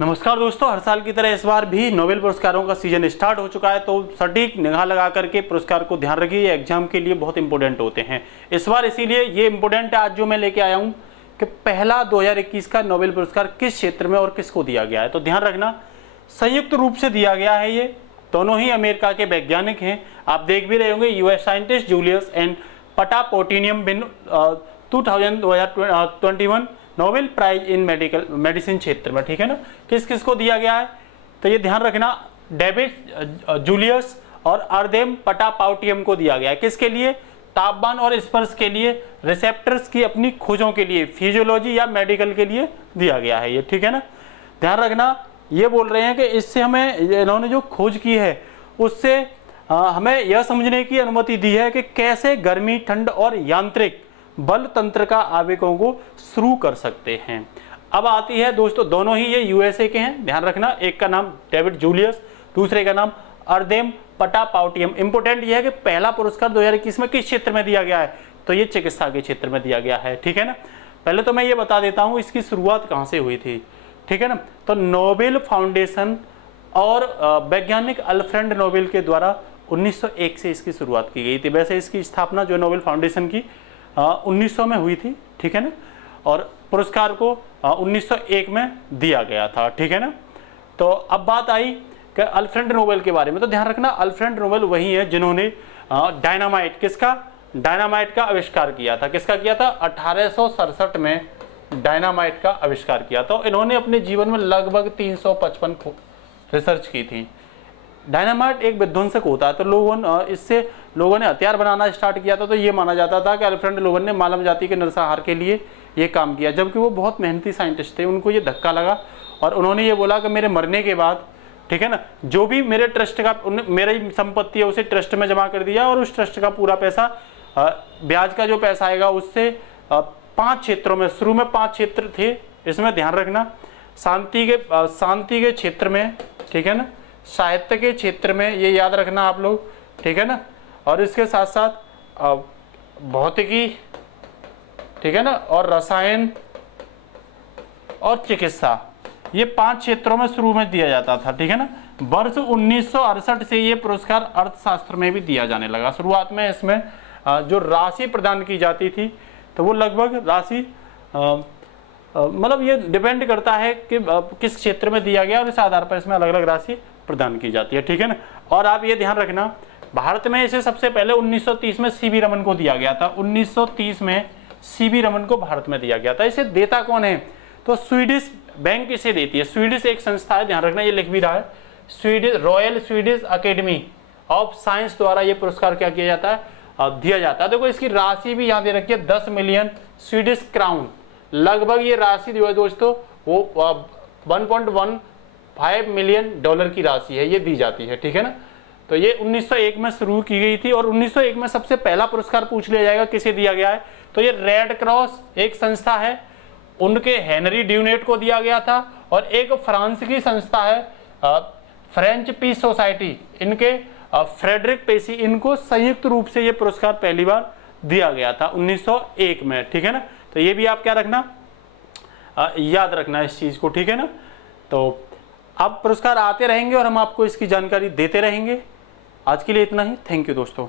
नमस्कार दोस्तों, हर साल की तरह इस बार भी नोबेल पुरस्कारों का सीजन स्टार्ट हो चुका है, तो सटीक निगाह लगा करके पुरस्कार को ध्यान रखिए। ये एग्जाम के लिए बहुत इंपॉर्टेंट होते हैं इस बार, इसीलिए ये इंपॉर्टेंट है आज जो मैं लेके आया हूँ कि पहला 2021 का नोबेल पुरस्कार किस क्षेत्र में और किसको दिया गया है। तो ध्यान रखना, संयुक्त रूप से दिया गया है। ये दोनों ही अमेरिका के वैज्ञानिक हैं। आप देख भी रहे होंगे, US scientist Julius and Patapoutian win 2021 Nobel prize in medicine क्षेत्र में, ठीक है ना। किस किस को दिया गया है तो ये ध्यान रखना, डेविड जूलियस और अर्देम पटापाउटियम को दिया गया है। किसके लिए? तापमान और स्पर्श के लिए, रिसेप्टर्स की अपनी खोजों के लिए, फिजियोलॉजी या मेडिकल के लिए दिया गया है ये, ठीक है ना। ध्यान रखना, ये बोल रहे हैं कि इससे हमें, इन्होंने जो खोज की है उससे हमें यह समझने की अनुमति दी है कि कैसे गर्मी, ठंड और यांत्रिक बल तंत्र का आवेगों को शुरू कर सकते हैं। अब आती है दोस्तों, दोनों ही ये यूएसए के हैं, ध्यान रखना। एक का नाम डेविड जूलियस, दूसरे का नाम अर्देम पटापाउटियम। इंपोर्टेंट यह है कि पहला पुरस्कार 2021 में किस क्षेत्र में दिया गया है, तो ये चिकित्सा के क्षेत्र में दिया गया है, ठीक है ना। पहले तो मैं ये बता देता हूँ इसकी शुरुआत कहाँ से हुई थी, ठीक है ना। तो नोबेल फाउंडेशन और वैज्ञानिक अल्फ्रेड नोबेल के द्वारा 1901 से इसकी शुरुआत की गई थी। वैसे इसकी स्थापना जो नोबेल फाउंडेशन की 1900 में हुई थी, ठीक है ना, और पुरस्कार को 1901 में दिया गया था, ठीक है ना। तो अब बात आई कि अल्फ्रेड नोबेल के बारे में, तो ध्यान रखना, अल्फ्रेड नोबेल वही है जिन्होंने डायनामाइट, डायनामाइट का आविष्कार किया था। किसका किया था? 1867 में डायनामाइट का आविष्कार किया था। इन्होंने अपने जीवन में लगभग 355 रिसर्च की थी। डायनामाइट एक विध्वंसक होता है, तो इससे लोगों ने हथियार बनाना स्टार्ट किया था। तो ये माना जाता था कि अल्फ्रेड नोबेल ने मानव जाति के नरसंहार के लिए ये काम किया, जबकि वो बहुत मेहनती साइंटिस्ट थे। उनको ये धक्का लगा और उन्होंने ये बोला कि मेरे मरने के बाद, ठीक है ना, जो भी मेरे ट्रस्ट का, मेरी संपत्ति है उसे ट्रस्ट में जमा कर दिया, और उस ट्रस्ट का पूरा पैसा, ब्याज का जो पैसा आएगा उससे 5 क्षेत्रों में, शुरू में 5 क्षेत्र थे इसमें, ध्यान रखना, शांति के क्षेत्र में, ठीक है ना, साहित्य के क्षेत्र में, ये याद रखना आप लोग, ठीक है ना, और इसके साथ साथ भौतिकी, ठीक है ना, और रसायन और चिकित्सा, ये 5 क्षेत्रों में शुरू में दिया जाता था, ठीक है ना। वर्ष 1968 से ये पुरस्कार अर्थशास्त्र में भी दिया जाने लगा। शुरुआत में इसमें जो राशि प्रदान की जाती थी, तो वो लगभग राशि, मतलब ये डिपेंड करता है कि किस क्षेत्र में दिया गया, और इस आधार पर इसमें अलग अलग राशि प्रदान की जाती है, ठीक है ना। और आप ये ध्यान रखना, भारत में इसे सबसे पहले 1930 में सीवी रमन को दिया गया था। 1930 में सीवी रमन को भारत में दिया गया था। इसे देता कौन है? तो स्वीडिश बैंक इसे देती है। स्वीडिश एक संस्था है, ध्यान रखना, ये लिख भी रहा है, Swedish royal Swedish academy of science द्वारा ये पुरस्कार क्या किया जाता है, दिया जाता है। देखो इसकी राशि भी यहाँ दे रखी है, 10 मिलियन स्वीडिश क्राउन। लगभग ये राशि जो है दोस्तों वो 1.15 मिलियन डॉलर की राशि है, ये दी जाती है, ठीक है ना। तो ये 1901 में शुरू की गई थी, और 1901 में सबसे पहला पुरस्कार पूछ लिया जाएगा किसे दिया गया है, तो ये रेड क्रॉस एक संस्था है, उनके हेनरी ड्यूनेट को दिया गया था। और एक फ्रांस की संस्था है फ्रेंच पीस सोसाइटी, इनके फ्रेडरिक पेसी, इनको संयुक्त रूप से ये पुरस्कार पहली बार दिया गया था 1901 में, ठीक है ना। तो ये भी आप क्या रखना, याद रखना इस चीज को, ठीक है ना। तो अब पुरस्कार आते रहेंगे और हम आपको इसकी जानकारी देते रहेंगे। आज के लिए इतना ही। थैंक यू दोस्तों।